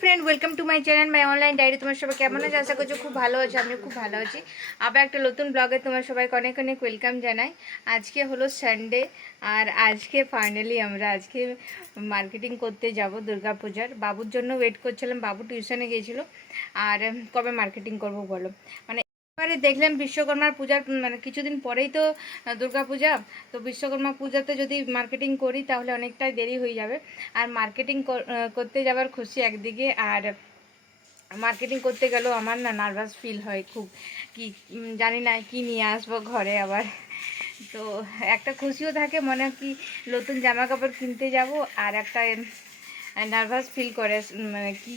Friend welcome to my channel my online diary. তোমার সবাই কেমন আছে? আশা করছি খুব ভালো আছে। আমিও খুব ভালো আছি। আবার একটা নতুন ব্লগে তোমার সবাইকে অনেক অনেক ওয়েলকাম জানাই। আজকে হলো সানডে, আর আজকে ফাইনালি আমরা আজকে মার্কেটিং করতে যাব দুর্গাপূজার। বাবুর জন্য ওয়েট করছিলাম, বাবু টিউশনে গিয়েছিলো। আর কবে মার্কেটিং করব বলো, মানে এবারে দেখলাম বিশ্বকর্মার পূজার মানে কিছুদিন পরেই তো দুর্গা পূজা। তো বিশ্বকর্মা পূজাতে যদি মার্কেটিং করি তাহলে অনেকটাই দেরি হয়ে যাবে। আর মার্কেটিং করতে যাওয়ার খুশি একদিকে, আর মার্কেটিং করতে গেলেও আমার না নার্ভাস ফিল হয় খুব, কি জানি না কি নিয়ে আসবো ঘরে আবার। তো একটা খুশিও থাকে মনে, কি নতুন জামা কাপড় কিনতে যাব, আর একটা নার্ভাস ফিল করে মানে কী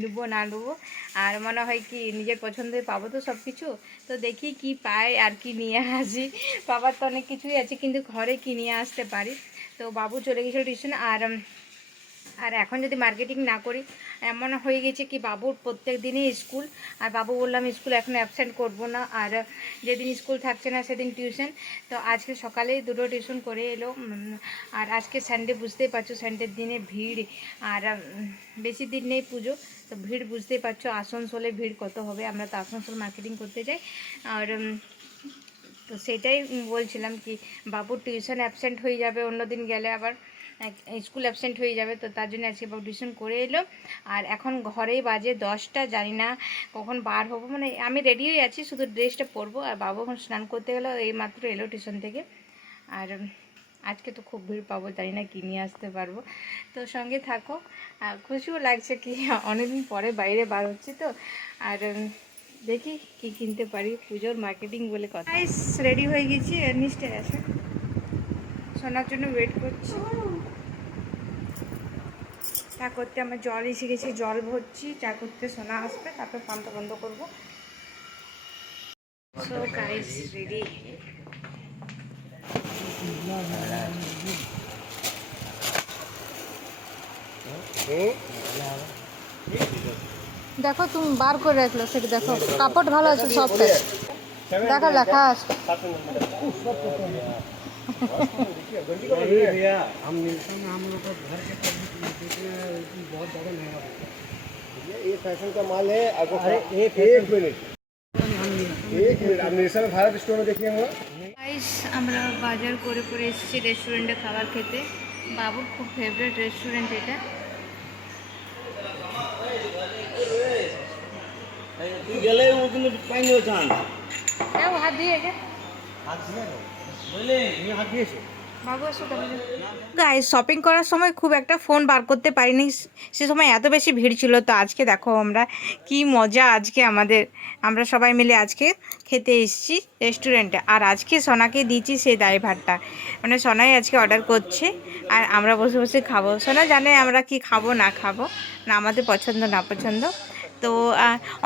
নেবো না নেবো। আর মনে হয় কি নিজের পছন্দে পাবো তো সব কিছু। তো দেখি কি পাই আর কি নিয়ে আসি। বাবার তো অনেক কিছুই আছে, কিন্তু ঘরে কি নিয়ে আসতে পারি। তো বাবু চলে গেছিলো টিউশন। আর এখন যদি মার্কেটিং না করি, এমন হয়ে গেছে কি বাবুর প্রত্যেক দিনই স্কুল। আর বাবু বললাম স্কুল এখন অ্যাবসেন্ট করব না, আর যেদিন স্কুল থাকছে না সেদিন টিউশন। তো আজকে সকালেই দুটো টিউশন করে এলো। আর আজকে সানডে, বুঝতেই পারছো সানডের দিনে ভিড়। আর বেশি দিন নেই পুজো, তো ভিড় বুঝতেই পারছো আসানসোলে ভিড় কত হবে। আমরা তো আসানসোল মার্কেটিং করতে যাই। আর তো সেটাই বলছিলাম কি বাবুর টিউশন অ্যাবসেন্ট হয়ে যাবে, অন্য দিন গেলে আবার স্কুল অ্যাবসেন্ট হয়ে যাবে। তো তার জন্য আজকে বাবু টিউশন করে এলো। আর এখন ঘরেই বাজে 10টা, জানি না কখন বার হবো। মানে আমি রেডি হয়ে আছি, শুধু ড্রেসটা পরবো। আর বাবু এখন স্নান করতে গেলো, এই মাত্র এলো টিউশন থেকে। আর আজকে তো খুব ভিড় পাবো, জানি না কী নিয়ে আসতে পারবো। তো সঙ্গে থাকো। খুশিও লাগছে কি অনেকদিন পরে বাইরে বার হচ্ছি তো। আর দেখি কি কিনতে পারি, পুজোর মার্কেটিং বলে কথা। রেডি হয়ে গেছি, নিশ্চয় আছে, শোনার জন্য ওয়েট করছি। চা করতে আমার জল এসে গেছে, জল ভরছি। চা করতে সোনা আসবে, তারপর পাম্পটা বন্ধ করবো। So guys ready. দেখো তুমি বার করে রাখলো সেটা, দেখো কাপড় ভালো আছে সব, দেখো লেখা আছে। भैया हम मिलते हैं, हम लोग घर के पास बहुत ज़्यादा महंगा पड़ता है। ये फैशन का माल है। अरे एक मिनट आप नेशनल भारत स्टोर में देखिए हम গাইস আমরা বাজার করে করে এসেছি রেস্টুরেন্টে খাবার খেতে। বাবুর খুব ফেভারিট রেস্টুরেন্ট এটা। গেলে ও কিন্তু পাইনিও চান হাত দিয়ে হাত দিয়ে বলে তুমি হাত দিয়েছো। গাইস শপিং করার সময় খুব একটা ফোন বার করতে পারিনি, সে সময় এত বেশি ভিড় ছিল। তো আজকে দেখো আমরা কি মজা, আজকে আমরা সবাই মিলে আজকে খেতে এসেছি রেস্টুরেন্টে। আর আজকে সোনাকে দিয়েছি সেই দায়ভারটা, মানে সোনাই আজকে অর্ডার করছে আর আমরা বসে বসে খাবো। সোনা জানে আমরা কি খাবো না খাবো, না আমাদের পছন্দ না পছন্দ। তো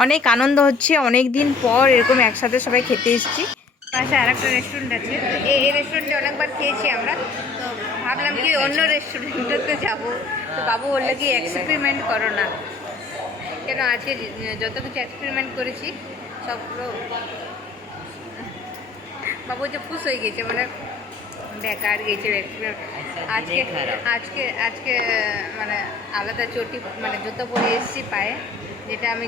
অনেক আনন্দ হচ্ছে, অনেক দিন পর এরকম একসাথে সবাই খেতে এসেছি। পাশে আর একটা রেস্টুরেন্ট আছে, এই রেস্টুরেন্টে অনেকবার খেয়েছি আমরা। তো ভাবলাম কি অন্য রেস্টুরেন্টে যাবো। তো বাবু বললো কি এক্সপেরিমেন্ট করো না, কেন আজকে যত কিছু এক্সপেরিমেন্ট করেছি সবগুলো বাবু যে খুশ হয়ে গেছে, মানে বেকার গেছে আজকে। আজকে আজকে মানে আলাদা চটি মানে জুতো পরে এসেছি পায়ে, যেটা আমি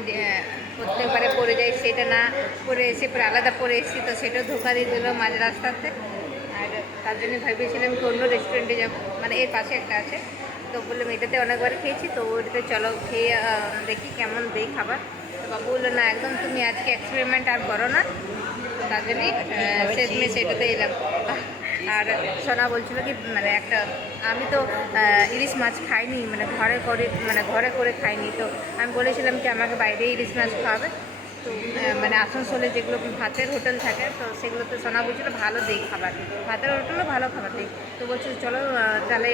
প্রত্যেকবারে পরে যাই সেটা না পরে এসে পরে আলাদা পরে এসেছি। তো সেটাও ধোকা দিয়ে দিল মাঝ রাস্তাতে। আর তার জন্য ভেবেছিলাম কি অন্য রেস্টুরেন্টে যাবো, মানে এর পাশে একটা আছে। তো বললাম এটাতে অনেকবার খেয়েছি, তো ওইটাতে চলো খেয়ে দেখি কেমন দেই খাবার। তো বাবু বললো না একদম তুমি আজকে এক্সপেরিমেন্ট আর করো না। তো তার জন্যই শেষমেশ সেটাতে এলাম। আর সোনা বলছিল কি মানে একটা, আমি তো ইলিশ মাছ খাইনি, মানে ঘরে করে খাইনি। তো আমি বলেছিলাম কি আমাকে বাইরে ইলিশ মাছ খাওয়াবে। তো মানে আসানসোলে যেগুলো ভাতের হোটেল থাকে, তো সেগুলোতে সোনা বলছিল ভালো দেই খাবার, ভাতের হোটেলও ভালো খাবার দেই। তো বলছিল চলো তাহলে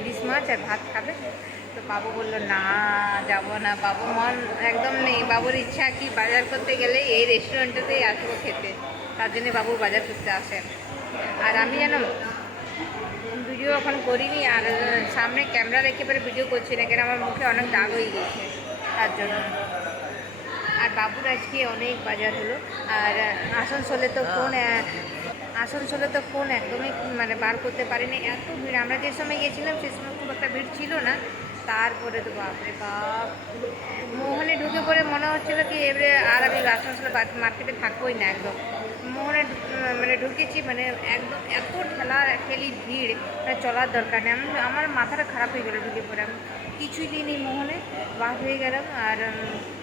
ইলিশ মাছ আর ভাত খাবে। তো বাবু বললো না যাবো না, বাবু মন একদম নেই। বাবুর ইচ্ছা কি বাজার করতে গেলে এই রেস্টুরেন্টেতেই আসবো খেতে, তার জন্যে বাবু বাজার করতে আসে। আর আমি যেন ভিডিও এখন করিনি, আর সামনে ক্যামেরা রেখে পরে ভিডিও করছি না, কেন আমার মুখে অনেক দাগ হয়ে গেছে তার জন্য। আর বাবুর আজকে অনেক বাজার হলো। আর আসানসোলে তো ফোন একদমই মানে বার করতে পারিনি, এত ভিড়। আমরা যে সময় গেছিলাম সে সময় খুব একটা ভিড় ছিল না, তারপরে তো বাপরে বাপ হচ্ছিলো কি এবারে আর আমি আসানসোলে মার্কেটে থাকবোই না একদম। মোহনে মানে ঢুকেছি, মানে একদম এত ঠেলা ঠেলি ভিড়, মানে চলার দরকার নেই। আমার মাথাটা খারাপ হয়ে গেলো ঢুকে পড়ে। আমি কিছুই দিইনি, মোহনে বার হয়ে গেলাম আর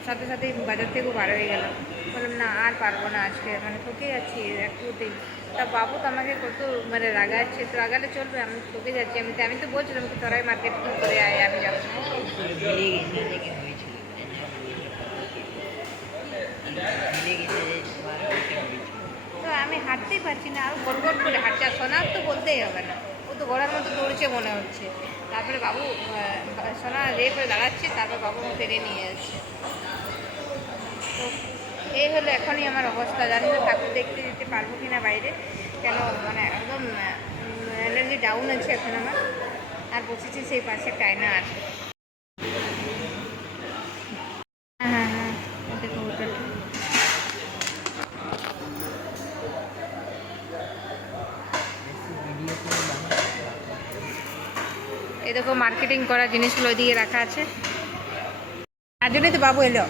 সাথে সাথে বাজার থেকেও বার হয়ে গেলাম। বললাম না আর পারবো না আজকে, মানে ঠকে যাচ্ছি একটুতেই। তা বাবু তো আমাকে কত মানে রাগাচ্ছে, তো রাগালে চলবে? আমি ঠকে যাচ্ছি। আমি তো বলছিলাম কি তোরাই মার্কেট করে আয়, আমি যাবো না। তো আমি হাঁটতেই পারছি না, আর গড়গড় করে হাঁটছে। আর সোনার তো বলতেই হবে না, ও তো ঘোড়ার মতো দৌড়ছে মনে হচ্ছে। তারপরে বাবু সোনা রে করে দাঁড়াচ্ছে, তারপর বাবু ফেরে নিয়ে আসছে। তো এই হলো এখনই আমার অবস্থা। জানি না ঠাকুর দেখতে যেতে পারবো কি না বাইরে, কেন মানে একদম এনার্জি ডাউন আছে এখন আমার। আর বসেছি সেই পাশে টাইনা আছে। হ্যাঁ হ্যাঁ হ্যাঁ, দেখো ওটা এই দেখো মার্কেটিং করা জিনিসগুলো ওইদিকে রাখা আছে। তার জন্যই তো বাবু এলো।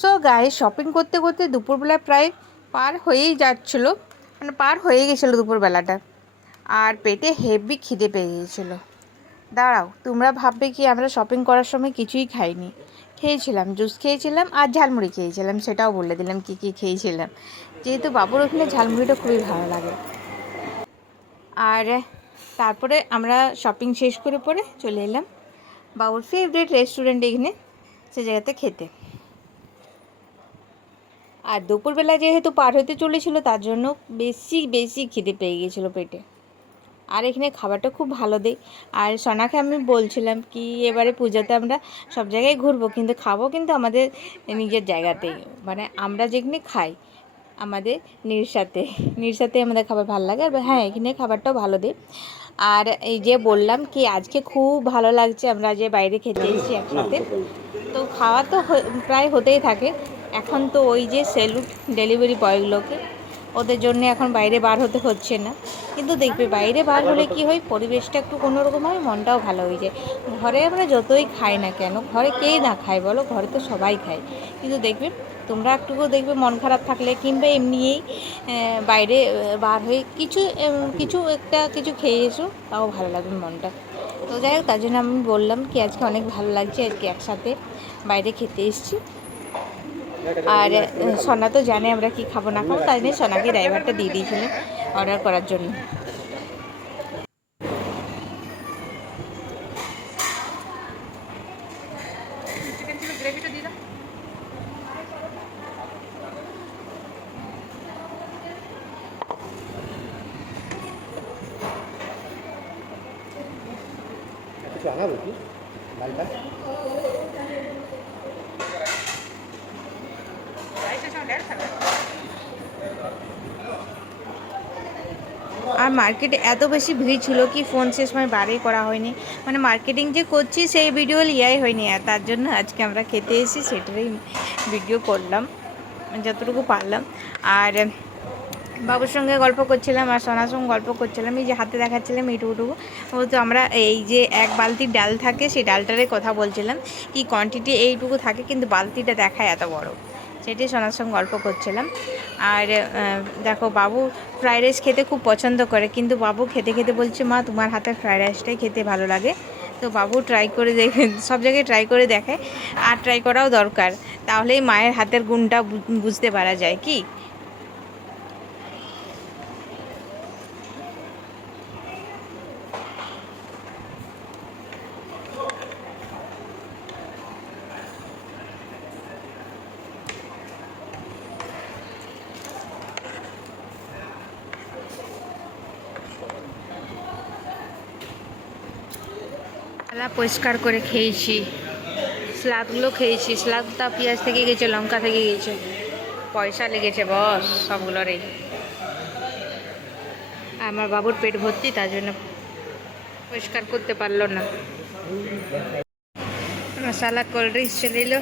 সো গায়ে শপিং করতে করতে দুপুরবেলা প্রায় পার হয়েই যাচ্ছিলো, মানে পার হয়ে গেছিলো দুপুরবেলাটা। আর পেটে হেভি খিদে পেয়ে গিয়েছিলো। দাঁড়াও, তোমরা ভাববে কি আমরা শপিং করার সময় কিছুই খাইনি। খেয়েছিলাম, জুস খেয়েছিলাম আর ঝালমুড়ি খেয়েছিলাম। সেটাও বলে দিলাম কী কী খেয়েছিলাম, যেহেতু বাবুর ওখানে ঝালমুড়িটা খুবই ভালো লাগে। আর তারপরে আমরা শপিং শেষ করে পরে চলে এলাম বাবুর ফেভারিট রেস্টুরেন্ট এখানে, সে জায়গাতে খেতে। আর দুপুরবেলা যেহেতু পার হতে চলেছিল, তার জন্য বেশি বেশি খিদে পেয়ে গিয়েছিলো পেটে। আর এখানে খাবারটা খুব ভালো দেয়। আর সোনাকে আমি বলছিলাম কি এবারে পূজাতে আমরা সব জায়গায় ঘুরবো, কিন্তু খাবো কিন্তু আমাদের নিজের জায়গাতেই, মানে আমরা যেখানে খাই আমাদের নিরসাতে আমাদের খাবার ভালো লাগে। আর হ্যাঁ, এখানে খাবারটাও ভালো দেয়। আর এই যে বললাম কি আজকে খুব ভালো লাগছে, আমরা যে বাইরে খেতে এসেছি একসাথে। তো খাওয়া তো প্রায় হতেই থাকে। এখন তো ওই যে সেলুট ডেলিভারি বয়গুলোকে, ওদের জন্য এখন বাইরে বার হতে হচ্ছে না। কিন্তু দেখবে বাইরে বার হলে কি হয়, পরিবেশটা একটু কোনোরকম হয়, মনটাও ভালো হয়ে যায়। ঘরে আমরা যতই খাই না কেন, ঘরে কেই না খায় বলো, ঘরে তো সবাই খায়। কিন্তু দেখবে তোমরা একটুকু দেখবে মন খারাপ থাকলে কিংবা এমনিই বাইরে বার হয়ে কিছু খেয়ে এসো, তাও ভালো লাগবে মনটা। তো যাই হোক, তার জন্য আমি বললাম কি আজকে অনেক ভালো লাগছে, আজকে একসাথে বাইরে খেতে এসেছি। আর সোনা তো জানে আমরা কি খাবো না খাবো, তাই নিয়ে সোনাকে ড্রাইভারটা দিয়ে দিয়েছিলেন অর্ডার করার জন্য। কিছু আনাবো কি ডালটা? আর মার্কেটে এত বেশি ভিড় ছিল কি ফোন সে সময় বারই করা হয়নি, মানে মার্কেটিং যে করছি সেই ভিডিও লিয়াই হয়নি। আর তার জন্য আজকে আমরা খেতে এসেছি সেটারই ভিডিও করলাম যতটুকু পারলাম। আর বাবুর সঙ্গে গল্প করছিলাম আর সোনার সঙ্গে গল্প করছিলাম। এই যে হাতে দেখাচ্ছিলাম এইটুকুটুকু, ও তো আমরা এই যে এক বালতি ডাল থাকে সেই ডালটারই কথা বলছিলাম কি কোয়ান্টিটি এইটুকু থাকে, কিন্তু বালতিটা দেখায় এত বড়, সেটাই সোনার সঙ্গে গল্প করছিলাম। আর দেখো বাবু ফ্রাইড রাইস খেতে খুব পছন্দ করে, কিন্তু বাবু খেতে খেতে বলছে মা তোমার হাতের ফ্রাইড রাইসটাই খেতে ভালো লাগে। তো বাবু ট্রাই করে দেখে, সব জায়গায় ট্রাই করে দেখে, আর ট্রাই করাও দরকার, তাহলেই মায়ের হাতের গুণটা বুঝতে পারা যায় কি। থালা পরিষ্কার করে খেয়েছি, স্লাদগুলো খেয়েছি, স্লাদটা পেঁয়াজ থেকে গেছে, লঙ্কা থেকে গেছে, পয়সা লেগেছে বস সবগুলোরই। আমার বাবুর পেট ভর্তি, তার জন্য পরিষ্কার করতে পারলো না। মশালা কোল্ড ড্রিঙ্কস চলে এলো।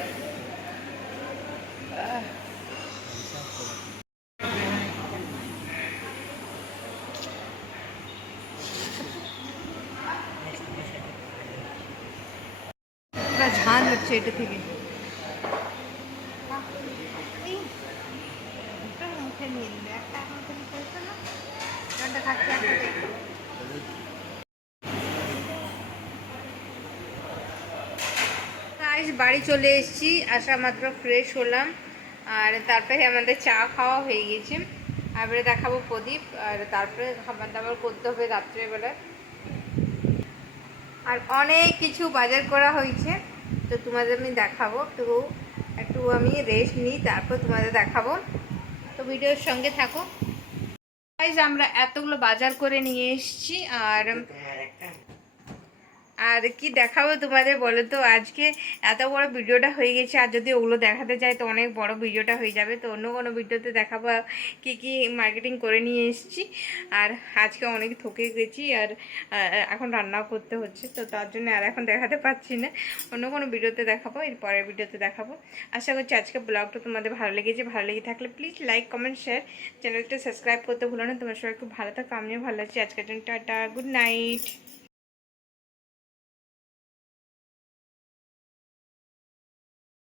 ঝাল হচ্ছে এটা থেকে। গাইস বাড়ি চলে এসেছি, আসা মাত্র ফ্রেশ হলাম আর তারপরে আমাদের চা খাওয়া হয়ে গেছে। তারপরে দেখাবো প্রদীপ আর তারপরে খাবার দাবার করতে হবে রাত্রেবেলায়। আর অনেক কিছু বাজার করা হয়েছে, তো তোমাদের আমি দেখাবো। একটু আমি রেস্ট নিই, তারপর তোমাদের দেখাবো, তো ভিডিওর সঙ্গে থাকো। গাইস আমরা এতগুলো বাজার করে নিয়ে এসেছি আর কি দেখাবো তোমাদের বলো তো। আজকে এত বড় ভিডিওটা হয়ে গেছে, আর যদি ওগুলো দেখাতে যাই তো অনেক বড় ভিডিওটা হয়ে যাবে, তো অন্য কোনো ভিডিওতে দেখাবো কি কি মার্কেটিং করে নিয়ে এসেছি। আর আজকে অনেক থকে গেছি আর এখন রান্নাও করতে হচ্ছে, তো তার জন্য আর এখন দেখাতে পারছি না, অন্য কোনো ভিডিওতে দেখাবো, এর পরের ভিডিওতে দেখাবো। আশা করছি আজকে ব্লগটা তোমাদের ভালো লেগেছে, ভালো লেগে থাকলে প্লিজ লাইক কমেন্ট শেয়ার, চ্যানেলটা সাবস্ক্রাইব করতে ভুলো না। তোমার সবাই খুব ভালো থাকো, আমিও ভালো আছি। আজকের জন্য টাটা, গুড নাইট।